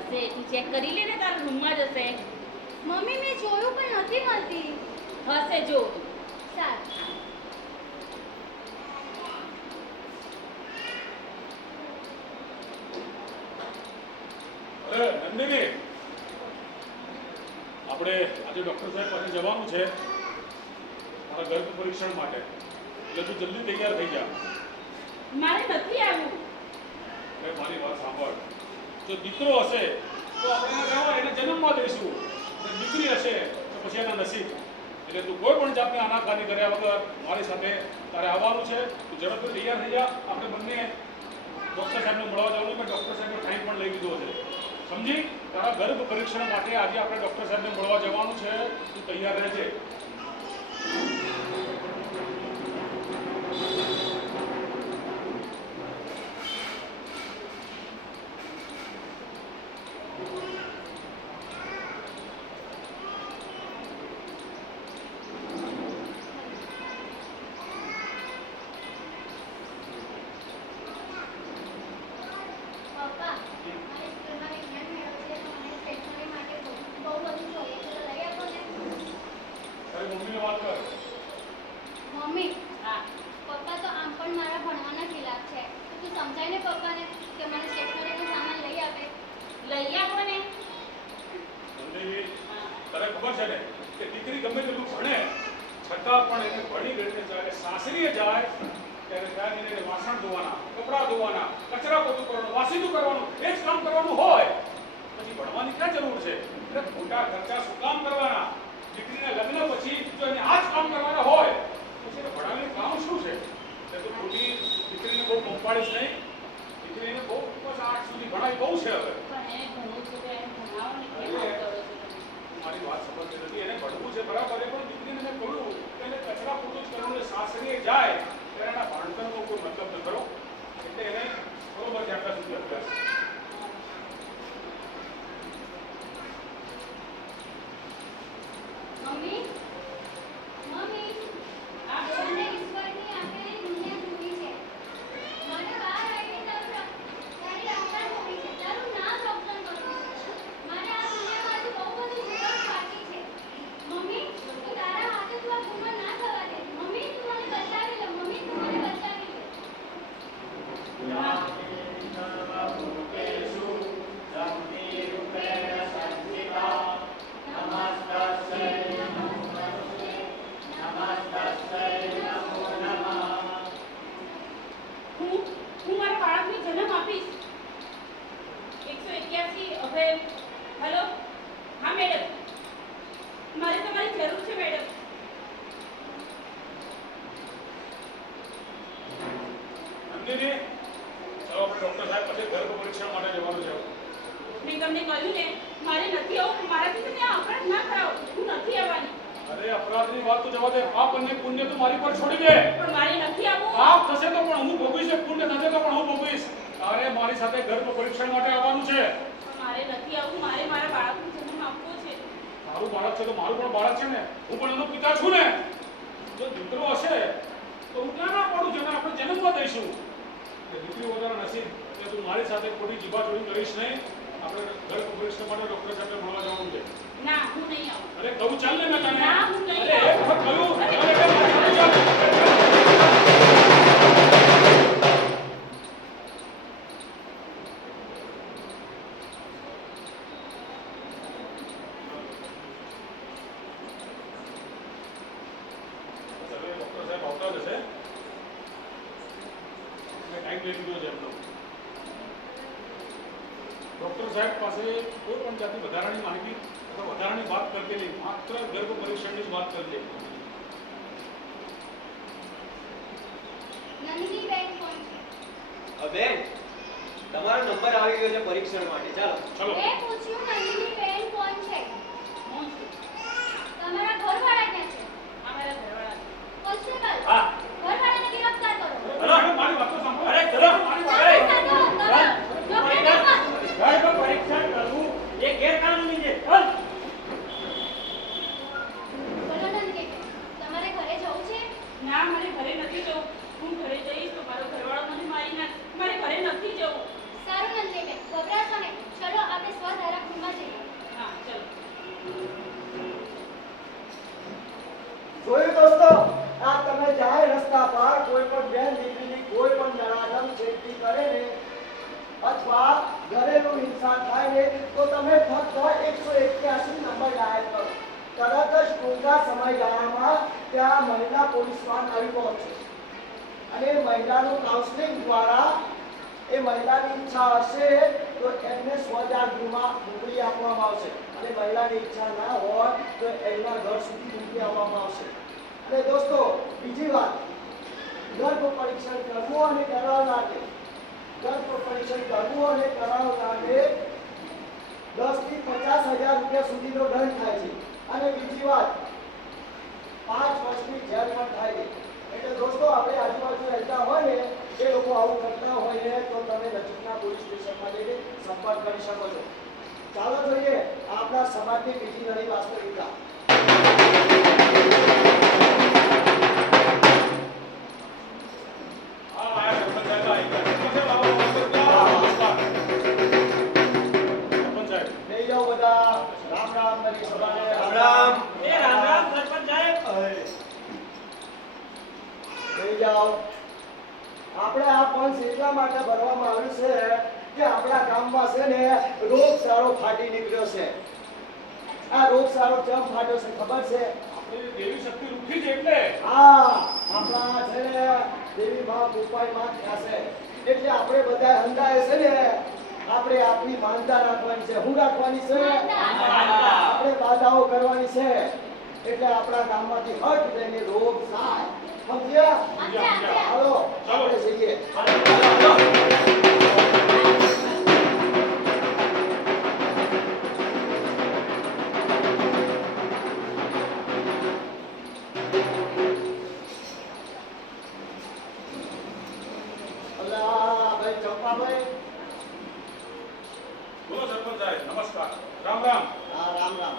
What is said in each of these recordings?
હશે તું ચેક કરી લે ને તારા રૂમમાં જ હશે. મમ્મી મેં જોયું પણ નથી મળતી. હશે જો. સારું. અરે નંદિની, આપણે આજે ડૉક્ટર સાહેબ પાસે જવાનું છે મારા ગર્ભ પરીક્ષણ માટે, એટલે તું જલ્દી તૈયાર થઈ જા. મારે નથી આવવું. અરે મારી વાત સાંભળ, જો દીકરો હશે તો આપણે એને કહેવાય એને જન્મમાં દઈશું, અને દીકરી હશે તો પછી એના નસીબ. એટલે તું કોઈ પણ જાતની આનાકાની કર્યા વગર મારી સાથે તારે આવવાનું છે. તું ઝડપથી તૈયાર થઈ જા. આપણે બંને ડૉક્ટર સાહેબને મળવા જવાનું. મેં ડૉક્ટર સાહેબનો ટાઈમ પણ લઈ લીધો છે, સમજી? તારા ગર્ભ પરીક્ષણ માટે આજે આપણે ડૉક્ટર સાહેબને મળવા જવાનું છે. તું તૈયાર રહેજે. પપ્પા, મારે સ્કૂલમાં વિજ્ઞાન મેળો છે તો મને સ્ટેશનરી માટે બહુ બધું જોઈએ છે, તો લઈ આપો ને. તારી મમ્મીને વાત કર. મમ્મી, હા, પપ્પા તો આમ પણ મારા ભણવાના ખિલાફ છે, તો તું સમજાય ને પપ્પાને કે મને સ્ટેશનરીનો સામાન લઈ આપે. લઈ આપો ને. નંદિની, તને ખબર છે ને કે દીકરી ગમે તેટલું ભણે છતાં પણ એને ભણી ગઈને જ્યારે સાસરીએ જાય ત્યારે ત્યાં એને વાસણ ધોવાના, કપડાં ધોવાના, કચરા પોતું કરવાનું, વાસીદું કરવાનું, એ જ કામ કરવાનું હોય. પછી ભણવાની ક્યાં જરૂર છે? એટલે ખોટા ખર્ચા શું કામ કરવાના? દીકરીના લગ્ન પછી જો એને આ જ કામ કરવાના હોય પછી એને ભણાવીને કામ શું છે? એટલે તો ખોટી દીકરીને બહુ પંપાડીશ નહીં. દીકરીને બહુ બસ 8 સુધી ભણાવી બહુ છે હવે. પણ એને ભણવું છે તો એને ભણાવો ને. કેમ આવું કરો છો તમે? મારી વાત સમજતી નથી. એને ભણવું છે બરાબર, એ પણ દીકરીને મેં કહ્યું કે એને કચરા પોતું જ કરવાનું, સાસરીએ જાય ત્યારે એના ભણતરનો કોઈ મતલબ ન કરો. એટલે એને બરોબર છે આટલા સુધી અભ્યાસ. મમ્મી, મમ્મી, આ મને ઈશ્વરની આપેલી દુનિયા જોવી છે. મને બહાર આવીને તારી રમતા જોવી છે. તારું નામ રોશન કરવું છે. મારે આ દુનિયામાંથી બહુ બધું જીવન બાકી છે. મમ્મી, તું તારા હાથે તું આ ગુનો ના થવા દે. મમ્મી, તું મને બચાવી લે. મમ્મી, તું મને બચાવી લે. હું મારા બાળકને જન્મ આપીશ. 181 હવે. હેલો, હા મેડમ, મારે તમારી જરૂર છે મેડમ. નંદિની, ચાલો આપણે ડૉક્ટર સાહેબ પાસે ગર્ભ પરીક્ષણ માટે જવાનું છે. મેં તમને કહ્યું ને મારે નથી આવું. મારાથી તમે આ અપરાધ ના કરાવો. હું નથી આવવાની. અરે અપરાધની વાત તો જવા દે. પાપ અને પુણ્ય તો મારી પર છોડી દે. પણ મારે નથી આવવું. પાપ થશે તો પણ હું ભોગવીશ, પુણ્ય થશે તો પણ હું ભોગવીશ. તારે મારી સાથે ગર્ભ પરીક્ષણ માટે આવવાનું છે. પણ મારે નથી આવવું. મારે મારા બાળકને જન્મ આપવો છે. મારું બાળક છે તો મારું પણ બાળક છે ને. હું પણ એનો પિતા છું ને. જો દીકરો હશે તો હું ક્યાં ના પાડું? જેને આપણે જન્મમાં દઈશું. એટલે દીકરી વગર નસીબ. એટલે તું મારી સાથે ખોટી જીભાચોરી કરીશ નહીં. આપણે ગર્ભ પરીક્ષણ માટે ડૉક્ટર સાહેબને મળવા જવાનું છે. ના, હું નહીં આવું. અરે કહું ચાલ ને મેં તને. ના, હું નહીં અરે એક વખત કહ્યું. અરે, અરે, ચાલ. હવે ડૉક્ટર સાહેબ આવતા જ હશે. મેં ટાઈમ લઈ લીધો છે એમનો. ડૉક્ટર સાહેબ પાસે કોઈ પણ જાતની વધારાની માહિતી અથવા વધારાની વાત કરતી નહીં. માત્ર ગર્ભ પરીક્ષણની જ વાત કરજે. નંદિની બેન કોણ છે? બેન, તમારો નંબર આવી ગયો છે પરીક્ષણ માટે. ચાલો. ચલો. મેં પૂછ્યું નંદિની બેન કોણ છે? હું છું. તમારા ઘરવાળા ક્યાં છે? અમારા ઘરવાળા છે. કોન્સ્ટેબલ, હા. ઘરવાળાને ગિરફ્તાર કરો. અરે, મારી વાત તો સાંભળો. અરે, ચલો. મારી વાત. ગિરફ્તાર કરો, કરો. ડોક્ટર તપાસ. ગર્ભ પરીક્ષણ કરવું એ ગેરકાનૂની છે. ચાલ. બોલો નંદિની બેન, તમારે ઘરે જવું છે? ના, મારે ઘરે નથી જવું. હું ઘરે જઈશ તો મારો ઘરવાળો મને મારી નાખે. મારે ઘરે નથી જવું. સારું નંદિની બેન, ગભરાશો નહીં. ચલો આપણે સ્વધારા ગૃહમાં જઈએ. હા ચલો. જોયું દોસ્તો, આ તમે જાહેર રસ્તા પર કોઈ પણ બેન દીકરીની કોઈ પણ નરાધમ છેડતી કરે ને અથવા ઘરેલું હિંસા થાય ને તો તમે ફક્ત 181 નંબર ડાયલ કરો. તરત જ ટૂંકા સમયગાળામાં ત્યાં મહિલા પોલીસ વાન આવી પહોંચે અને મહિલાનું કાઉન્સેલિંગ દ્વારા એ મહિલાની ઈચ્છા હશે તો એમને સ્વજાર ગૃહમાં મોકલી આપવામાં આવશે અને મહિલાની ઈચ્છા ના હોય તો એમના ઘર સુધી મોકલી આપવામાં આવશે. અને દોસ્તો, બીજી વાત, ગર્ભ પરીક્ષણ કરવું અને કરાવનારને 10 થી 50,000 રૂપિયા સુધીનો દંડ થાય છે. અને બીજી વાત, 5 વર્ષની જેલ પણ થાય છે. એટલે દોસ્તો, આપણે આજુબાજુ રહેતા હોય ને એ લોકો આવું કરતા હોય ને તો તમે નજીકના પોલીસ સ્ટેશનમાં જઈને સંપર્ક કરી શકો છો. ચાલો જોઈએ આપણા સમાજની બીજી નવી વાસ્તવિકતા. હા આયા સરપંચ સાહેબ આયા. સરપંચ સાહેબ આવો, નમસ્કાર. સરપંચ સાહેબ લઈ જાઓ બધા. રામ રામ બની સભાને. રામ રામ. એ રામ રામ સરપંચ સાહેબ. લઈ જાઓ. આપણે આ પંચ એટલા માટે ભરવામાં આવ્યું છે કે આપણા ગામમાં છે ને રોગચાળો ફાટી નીકળ્યો છે. આ રોગચાળો કેમ ફાટ્યો છે ખબર છે? આપણી દેવી શક્તિ રૂઠી છે એટલે. હા, આપણા છે ને દેવી માં ઉપાય માં થયા છે. એટલે આપણે બધા હંધાય છે ને આપણે આપણી માનતા રાખવાની છે. શું રાખવાની છે? માનતા. આપણે બાધાઓ કરવાની છે. એટલે આપણા ગામમાંથી હટ દઈને રોગ થાય. સમજ્યા? ચાલો આપણે જઈએ. અલા ભાઈ ચંપાભાઈ. બોલો સરપંચ સાહેબ, નમસ્કાર. રામ રામ. હા, રામ રામ.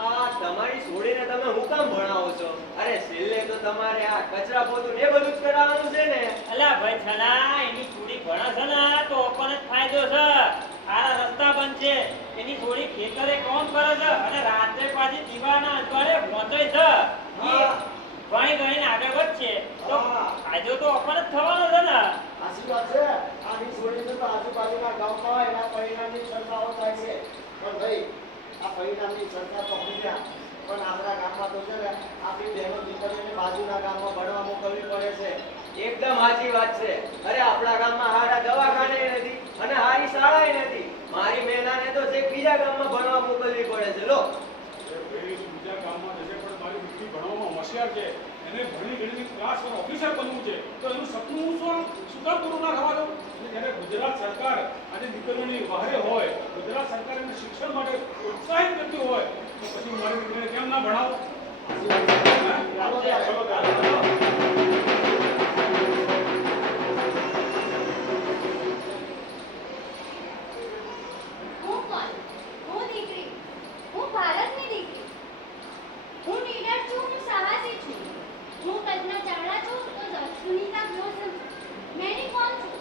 આ તમારી છોડીને તમે હું કામ ભણાવો છો? અરે છેલ્લે તો તમારે આ કચરા પોતું ને એ બધું જ કરાવવાનું છે ને. અલા ભાઈ છલા એની થોડી ભણે છે ને તો આપણને જ ફાયદો છે. સારા રસ્તા બનશે. એની થોડી ખેતરે કામ કરે છે અને રાત્રે પાછી દીવાના અંતરે પહોંચે છે. હા. ભણી ગણીને આગળ વધશે તો હા. ફાયદો તો આપણને જ થવાનો છે ને. સાચી વાત છે. આની છોડીને તો આજુબાજુના ગામમાં એના પરિણામની ચર્ચાઓ થાય છે. પણ ભાઈ, આ પરિણામની ચર્ચા તો સમજ્યા, પણ આપણા ગામમાં તો છે ને આપણી બહેનો દીકરીઓને બાજુના ગામમાં ભણવા મોકલવી પડે છે. એકદમ સાચી વાત છે. અરે આપણા ગામમાં હારા દવાખાને નથી અને હારી શાળાએ નથી. મારી મહેનાને તો છેક બીજા ગામમાં ભણવા મોકલવી પડે છે. લો એ ભાઈ બીજા ગામમાં જશે પણ મારી દીકરી ભણવામાં હોશિયાર છે. એને ભણી ગણીને ક્લાસ વન ઓફિસર બનવું છે. તો એનું સપનું હું શું કામ પૂરું ના થવા દઉં? એટલે જ્યારે ગુજરાત સરકાર આજે દીકરીઓની વહારે હોય, ગુજરાત સરકાર એમને શિક્ષણ માટે પ્રોત્સાહિત કરતી હોય તો પછી મારી દીકરીને કેમ ના ભણાવો? ચાલો ત્યારે. ચલો ત્યારે. હું કોણ? હું દીકરી. હું ભારતની દીકરી. હું નીડર છું, હું સાહસી છું. હું કલ્પના ચાવડા છું તો સુનીતા બ્લોસમ છું. મેરી કોમ છું.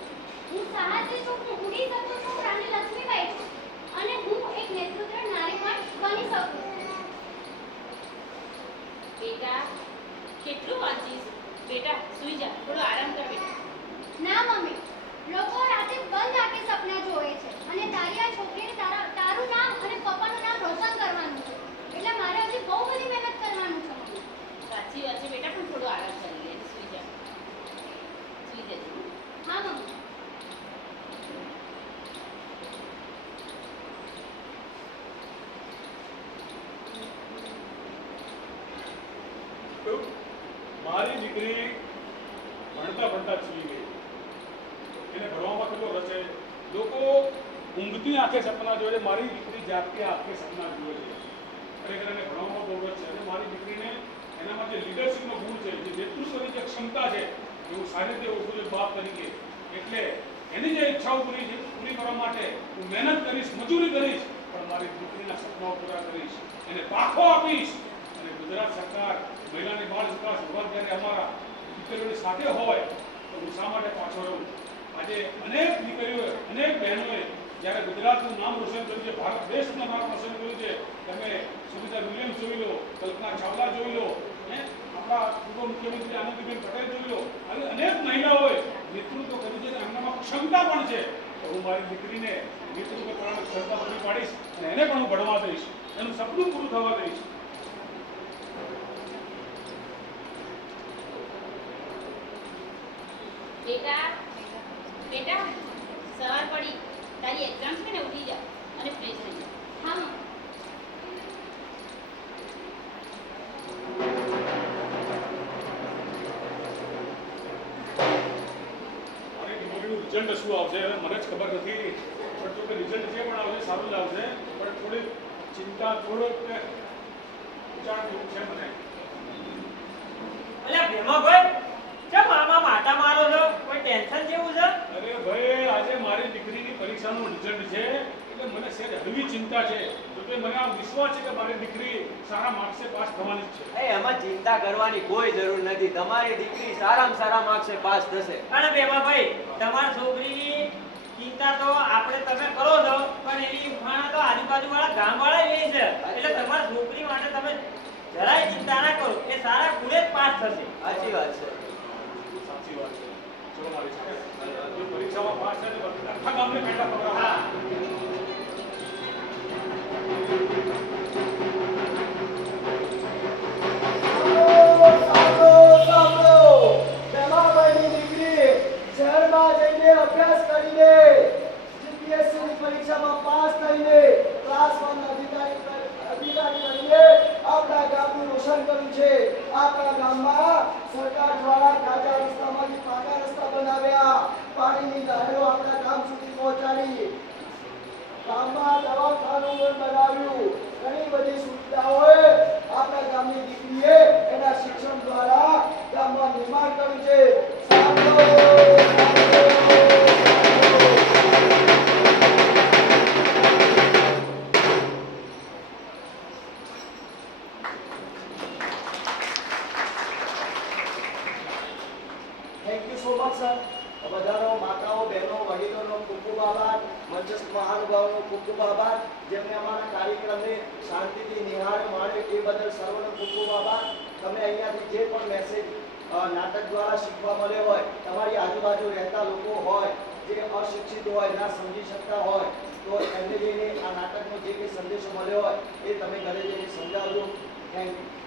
હું સાહસી છું, હું ઉડી શકું છું, રાણી લક્ષ્મીબાઈ છું. અને હું એક નેતૃત્વ નારી પણ બની શકું છું. બેટા કેટલું વાંચીશ? બેટા સૂઈ જા, થોડો આરામ કર બેટા. ના મમ્મી, લોકો રાતે બંધ આંખે સપના જોવે છે અને તારી આ છોકરીને તારું નામ અને પપ્પાનું નામ રોશન કરવાનું છે. એટલે મારે હજી બહુ બધી મહેનત કરવાનું છે મમ્મી. સાચી વાત છે બેટા, પણ થોડો આરામ કરી લે. સૂઈ જા, સૂઈ જજે. હા મમ્મી. મારી દીકરી ભણતા ભણતા ચૂકી ગઈ. એને ભણવામાં કેટલો રસ છે. લોકો ઊંઘતી આંખે સપના જોવે છે, મારી દીકરી જાગતી આંખે સપના જુએ છે. ખરેખર એને ભણવામાં બહુ રસ છે અને મારી દીકરીને એનામાં જે લીડરશીપનો ગુણ છે, જે નેતૃત્વની જે ક્ષમતા છે, એવું સારી રીતે ઓળખું છું બાપ તરીકે. એટલે એની જે ઈચ્છાઓ પૂરી કરવા માટે હું મહેનત કરીશ, મજૂરી કરીશ, પણ મારી દીકરીના સપનાઓ પૂરા કરીશ, એને પાખો આપીશ. અને ગુજરાત સરકાર મહિલાની બાળ વિકાસ વિભાગ જ્યારે અમારા દીકરીઓની સાથે હોય તો હું શા માટે પાછો રહું? આજે અનેક દીકરીઓએ, અનેક બહેનોએ જ્યારે ગુજરાતનું નામ રોશન કર્યું છે, ભારત દેશનું નામ રોશન કર્યું છે. તમે સુનિતા વિલિયમ્સ જોઈ લો, કલ્પના ચાવલા જોઈ લો, આપણા પૂર્વ મુખ્યમંત્રી આનંદીબેન પટેલ જોઈ લો, આવી અનેક મહિલાઓએ નેતૃત્વ કર્યું છે અને એમનામાં ક્ષમતા પણ છે. તો હું મારી દીકરીને નેતૃત્વ કરવાની ક્ષમતા પૂરી પાડીશ અને એને પણ હું ભણવા દઈશ, એનું સપનું પૂરું થવા દઈશ. બેટા બેટા સવાર પડી, તારી એક્ઝામ છે ને, ઉઠી જા અને ફ્રેશ થઈ જા. હા મમ્મી. મારી દીકરીનું રિઝલ્ટ શું આવશે હવે મને જ ખબર નથી, પણ જો કે રિઝલ્ટ જે પણ આવશે સારું જ આવશે, પણ થોડી ચિંતા, થોડોક વિચાર જેવું છે મને. અલ્યા ભીમાભાઈ, કેમ મામા માટા મારો છો? કોઈ ટેન્શન જેવું છે? અરે ભાઈ, આજે મારી દીકરીની પરીક્ષાનું રિઝલ્ટ છે એટલે મને સહેજ હળવી ચિંતા છે. જો કે મને આ વિશ્વાસ છે કે મારી દીકરી સારા માર્ક્સે પાસ થવાની જ છે. એમાં ચિંતા કરવાની કોઈ જરૂર નથી. તમારી દીકરી સારામાં સારા માર્ક્સે પાસ થશે. અને ભીમાભાઈ, તમારી છોકરીની ચિંતા તો આપણે તમે કરો છો, પણ એની ઉફાણા તો આજુબાજુવાળા ગામવાળા એ છે. એટલે તમારી છોકરી માટે તમે જરાય ચિંતા ના કરો, એ સારા ગુણે જ પાસ થશે. સાચી વાત છે. સાચી વાત છે. ચલો મારી સાથે જો પરીક્ષામાં પાસ થાય તો આખા ગામને પેટા પકડાવો. હા. બેમાભાઈની દીકરી શહેરમાં જઈને અભ્યાસ કરીને જીપીએસસી ની પરીક્ષામાં પાસ થઈને ક્લાસ 1 અધિકારી બનીને આપણા ગામનું રોશન કર્યું છે. આપણા ગામમાં સરકાર દ્વારા કાચા રસ્તામાંથી પાકા રસ્તા બનાવ્યા, પાણીની નહેરો આપણા ગામ સુધી પહોંચાડી, ગામમાં દવાખાનું બનાવ્યું, ઘણી બધી સુવિધાઓએ આપણા ગામની દીકરીએ એના શિક્ષણ દ્વારા ગામમાં નિર્માણ કર્યું છે. Thank you so much sir. બધાનો માતાઓ, બહેનો, વડીલોનો ખૂબ ખૂબ આભાર. મંચસ્થ મહાનુભાવોનો ખૂબ ખૂબ આભાર, જેમણે અમારા કાર્યક્રમને શાંતિથી નિહાળ્યો, માણ્યો, એ બદલ સર્વનો ખૂબ ખૂબ આભાર. તમે અહીંયાથી જે પણ મેસેજ નાટક દ્વારા શીખવા મળ્યો હોય, તમારી આજુબાજુ રહેતા લોકો હોય જે અશિક્ષિત હોય, ના સમજી શકતા હોય, તો એમને જઈને આ નાટકનો જે કંઈ સંદેશો મળ્યો હોય એ તમે ઘરે જઈને સમજાવજો. Thank you.